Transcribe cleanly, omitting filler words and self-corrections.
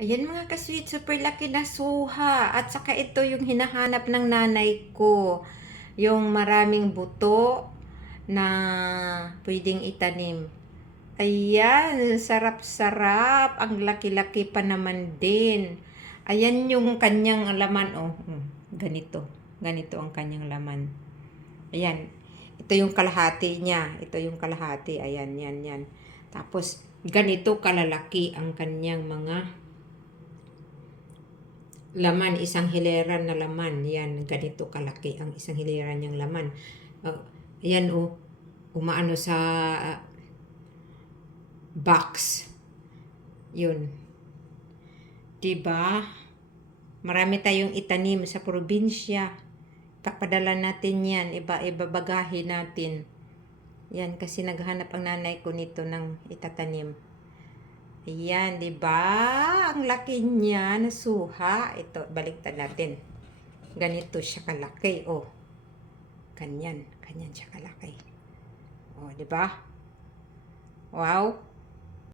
Ayan mga ka-sweet, super laki na suha. At saka ito yung hinahanap ng nanay ko. Yung maraming buto na pwedeng itanim. Ayan, sarap-sarap. Ang laki-laki pa naman din. Ayan yung kanyang laman. Oh, ganito. Ganito ang kanyang laman. Ayan. Ito yung kalahati niya. Ito yung kalahati. Ayan, yan. Tapos, ganito kalalaki ang kanyang mga laman, isang hilera na laman. Yan, ganito kalaki ang isang hilera niyang laman. Ayan umaano sa box. Yun. Diba? Marami tayong itanim sa probinsya. Papadala natin yan, ibabagahin natin. Yan, kasi naghanap ang nanay ko nito ng itatanim. Ayan, di ba? Ang laki niya na suha. Ito, baliktad natin. Ganito siya kalaki, oh. Ganyan siya kalaki. Oh, di ba? Wow.